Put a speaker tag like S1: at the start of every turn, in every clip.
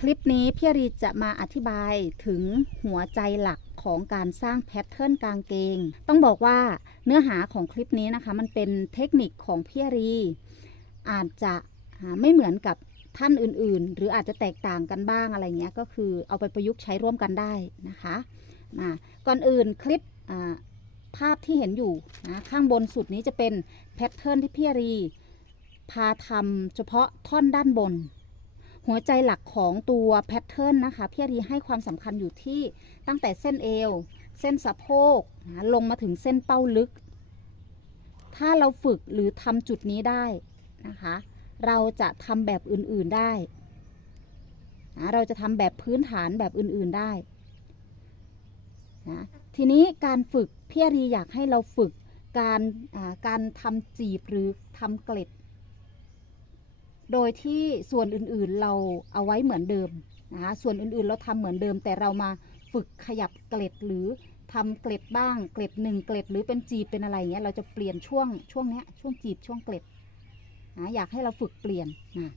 S1: คลิปนี้พี่รีจะมาอธิบายถึงหัวใจหลักของการสร้างแพทเทิร์นกางเกง ต้องบอกว่าเนื้อหาของคลิปนี้นะคะ มันเป็นเทคนิคของพี่รี อาจจะไม่เหมือนกับท่านอื่นๆ หรืออาจจะแตกต่างกันบ้างอะไรเงี้ยก็คือเอาไปประยุกต์ใช้ร่วมกันได้นะคะมาก่อนอื่นคลิปภาพที่เห็นอยู่นะข้างบนสุดนี้จะเป็นแพทเทิร์นที่พี่รี พาทำเฉพาะท่อนด้านบน หัวใจหลักของตัวแพทเทิร์นนะคะพี่อารีให้ความสำคัญอยู่ที่ตั้งแต่เส้นเอว เส้นสะโพกนะลงมาถึงเส้นเป้าลึก ถ้าเราฝึกหรือทำจุดนี้ได้นะคะ เราจะทำแบบอื่นๆได้นะเราจะทำแบบพื้นฐานแบบอื่นๆได้นะทีนี้การฝึกพี่อารีอยากให้เราฝึกการการทำจีบหรือทำเกล็ด โดยที่ส่วนอื่นๆเราเอาไว้เหมือนเดิมนะคะส่วนอื่นๆเราทำเหมือนเดิม แต่เรามาฝึกขยับเกล็ดหรือทำเกล็ดบ้าง เกล็ดหนึ่งเกล็ดหรือเป็นจีบเป็นอะไรเงี้ยเราจะเปลี่ยนช่วงช่วงเนี้ยช่วงจีบช่วงเกล็ดนะอยากให้เราฝึกเปลี่ยนนะ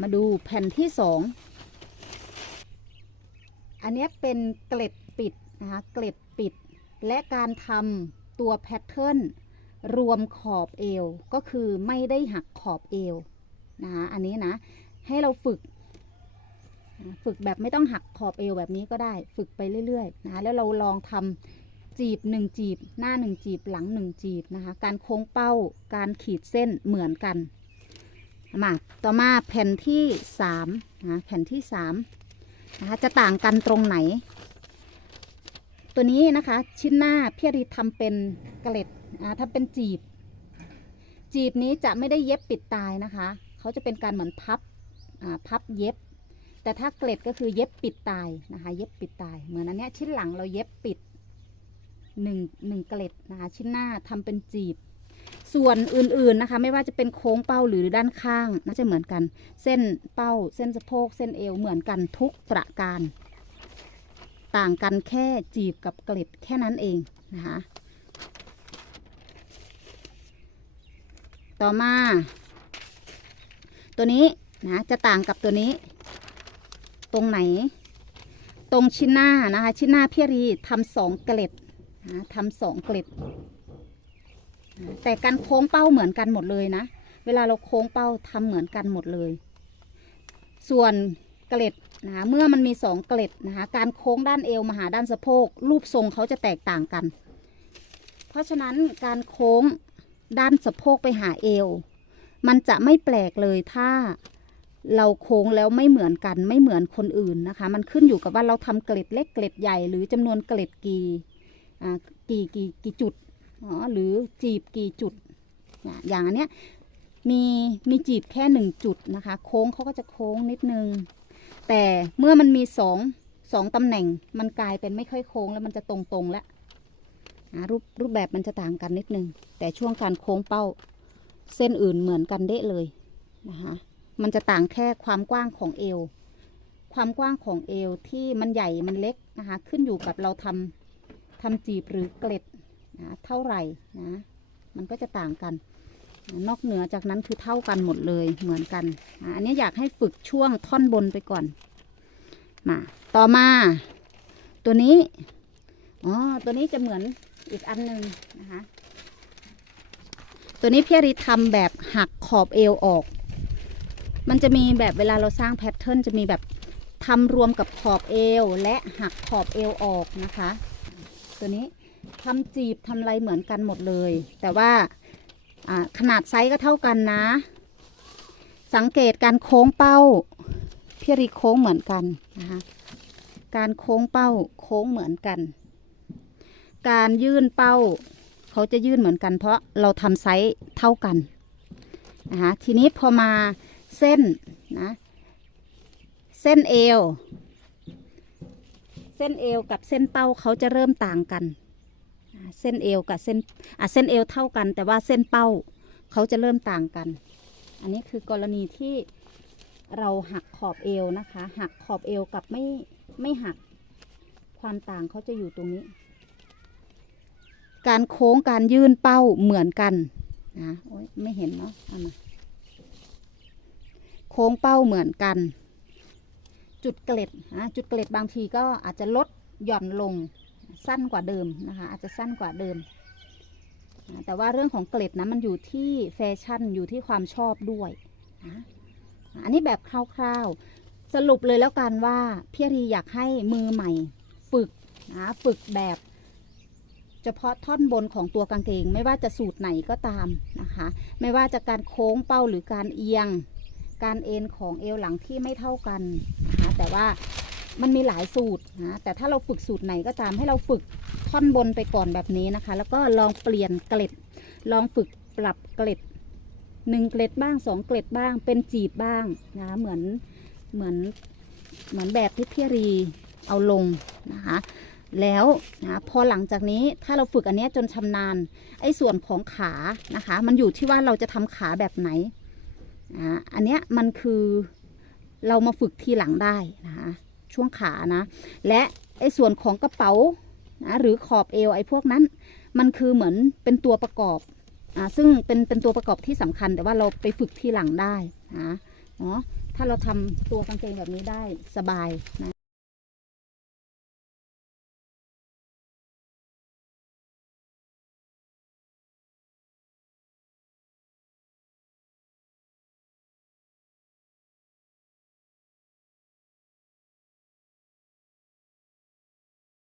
S1: มาดูแผ่นที่สองอันนี้เป็นเกล็ดปิดนะคะเกล็ดปิด และการทำตัวแพทเทิร์น รวมขอบเอว ก็คือไม่ได้หักขอบเอวนะคะอันนี้นะ ให้เราฝึก ฝึกแบบไม่ต้องหักขอบเอวแบบนี้ก็ได้ ฝึกไปเรื่อยๆนะคะแล้วเราลองทำจีบหนึ่งจีบ หน้าหนึ่งจีบหลังหนึ่งจีบนะคะ การโค้งเป้าการขีดเส้นเหมือนกันมาต่อมาแผ่นที่สามนะแผ่นที่สามนะคะจะต่างกันตรงไหน ตัวนี้นะคะชิ้นหน้าพี่อรีทำเป็นเกล็ดอ่าถ้าเป็นจีบ จีบนี้จะไม่ได้เย็บปิดตายนะคะ เขาจะเป็นการเหมือนพับอ่าพับเย็บ แต่ถ้าเกล็ดก็คือเย็บปิดตายนะคะ เย็บปิดตาย เหมือนอันเนี้ยชิ้นหลังเราเย็บปิดหนึ่งหนึ่งเกล็ดนะคะ ชิ้นหน้าทำเป็นจีบ ส่วนอื่นๆนะคะ ไม่ว่าจะเป็นโค้งเป้าหรือด้านข้างน่าจะเหมือนกัน เส้นเป้า เส้นสะโพก เส้นเอวเหมือนกันทุกประการ ต่างกันแค่จีบกับเกล็ดแค่นั้นเองนะคะ ต่อมา ตัวนี้นะจะต่างกับตัวนี้ ตรงไหน ตรงชิ้นหน้านะคะ ชิ้นหน้าพี่รีทำสองเกล็ดนะทำสองเกล็ดนะแต่การโค้งเป้าเหมือนกันหมดเลยนะ เวลาเราโค้งเป้าทำเหมือนกันหมดเลย ส่วนเกล็ดนะคะเมื่อมันมีสองเกล็ดนะคะการโค้งด้านเอวมาหาด้านสะโพกรูปทรงเขาจะแตกต่างกัน เพราะฉะนั้นการโค้ง ด้านสะโพกไปหาเอว มันจะไม่แปลกเลยถ้าเราโค้งแล้วไม่เหมือนกันไม่เหมือนคนอื่นนะคะ มันขึ้นอยู่กับว่าเราทำเกล็ดเล็กเกล็ดใหญ่หรือจำนวนเกล็ดกี่อ่ากี่กี่กี่จุดอ๋อหรือจีบกี่จุด อย่างอันเนี้ยมีมีจีบแค่หนึ่งจุดนะคะ โค้งเขาก็จะโค้งนิดนึง แต่เมื่อมันมีสองสองตำแหน่งมันกลายเป็นไม่ค่อยโค้งแล้วมันจะตรงตรงๆแล้ว รูปรูปแบบมันจะต่างกันนิดนึง แต่ช่วงการโค้งเป้าเส้นอื่นเหมือนกันเดะเลยนะคะมันจะต่างแค่ความกว้างของเอว ความกว้างของเอวที่มันใหญ่มันเล็กนะคะขึ้นอยู่กับเราทำทำจีบหรือเกล็ดนะเท่าไหร่นะมันก็จะต่างกัน นอกเหนือจากนั้นคือเท่ากันหมดเลยเหมือนกันอะอันนี้อยากให้ฝึกช่วงท่อนบนไปก่อนมาต่อมา ตัวนี้อ๋อตัวนี้จะเหมือน อีกอันหนึ่งนะคะ ตัวนี้พี่อริทำแบบหักขอบเอวออก มันจะมีแบบเวลาเราสร้างแพทเทิร์นจะมีแบบทำรวมกับขอบเอวและหักขอบเอวออกนะคะ ตัวนี้ทำจีบทำอะไรเหมือนกันหมดเลย แต่ว่าขนาดไซส์ก็เท่ากันนะ สังเกตการโค้งเป้าพี่ริโค้งเหมือนกันนะคะ การโค้งเป้าโค้งเหมือนกัน การยื่นเป้า เขาจะยื่นเหมือนกัน เพราะเราทำไซส์เท่ากันนะคะทีนี้พอมาเส้นนะเส้นเอว เส้นเอวกับเส้นเป้าเขาจะเริ่มต่างกัน เส้นเอวกับเส้นอะเส้นเอวเท่ากัน แต่ว่าเส้นเป้าเขาจะเริ่มต่างกัน อันนี้คือกรณีที่เราหักขอบเอวนะคะ หักขอบเอวกับไม่ไม่หักความต่างเขาจะอยู่ตรงนี้ การโค้งการยื่นเป้าเหมือนกันนะโอ๊ยไม่เห็นเนาะเอามาโค้งเป้าเหมือนกัน จุดเกล็ดนะจุดเกล็ดบางทีก็อาจจะลดหย่อนลงสั้นกว่าเดิมนะคะอาจจะสั้นกว่าเดิม แต่ว่าเรื่องของเกล็ดนะมันอยู่ที่แฟชั่นอยู่ที่ความชอบด้วยนะอันนี้แบบคร่าวๆ สรุปเลยแล้วกันว่าพี่รีอยากให้มือใหม่ ฝึกนะฝึกแบบ เฉพาะท่อนบนของตัวกางเกง ไม่ว่าจะสูตรไหนก็ตามนะคะ ไม่ว่าจะการโค้งเป้าหรือการเอียง การเอ็นของเอวหลังที่ไม่เท่ากันนะคะแต่ว่ามันมีหลายสูตรนะแต่ถ้าเราฝึกสูตรไหนก็ตามให้เราฝึกท่อนบนไปก่อนแบบนี้นะคะ แล้วก็ลองเปลี่ยนเกล็ด ลองฝึกปรับเกล็ดหนึ่งเกล็ดบ้างสองเกล็ดบ้าง เป็นจีบบ้างนะคะเหมือนเหมือนเหมือนแบบที่พี่รีเอาลงนะคะ แล้วนะพอหลังจากนี้ถ้าเราฝึกอันนี้จนชำนาญไอ้ส่วนของขานะคะ มันอยู่ที่ว่าเราจะทำขาแบบไหนอ่าอันเนี้ยมันคือเรามาฝึกทีหลังได้นะคะช่วงขานะ และไอ้ส่วนของกระเป๋านะหรือขอบเอวไอ้พวกนั้น มันคือเหมือนเป็นตัวประกอบอ่าซึ่งเป็นเป็นตัวประกอบที่สำคัญ แต่ว่าเราไปฝึกทีหลังได้นะเนาะถ้าเราทำตัวกางเกงแบบนี้ได้สบายนะ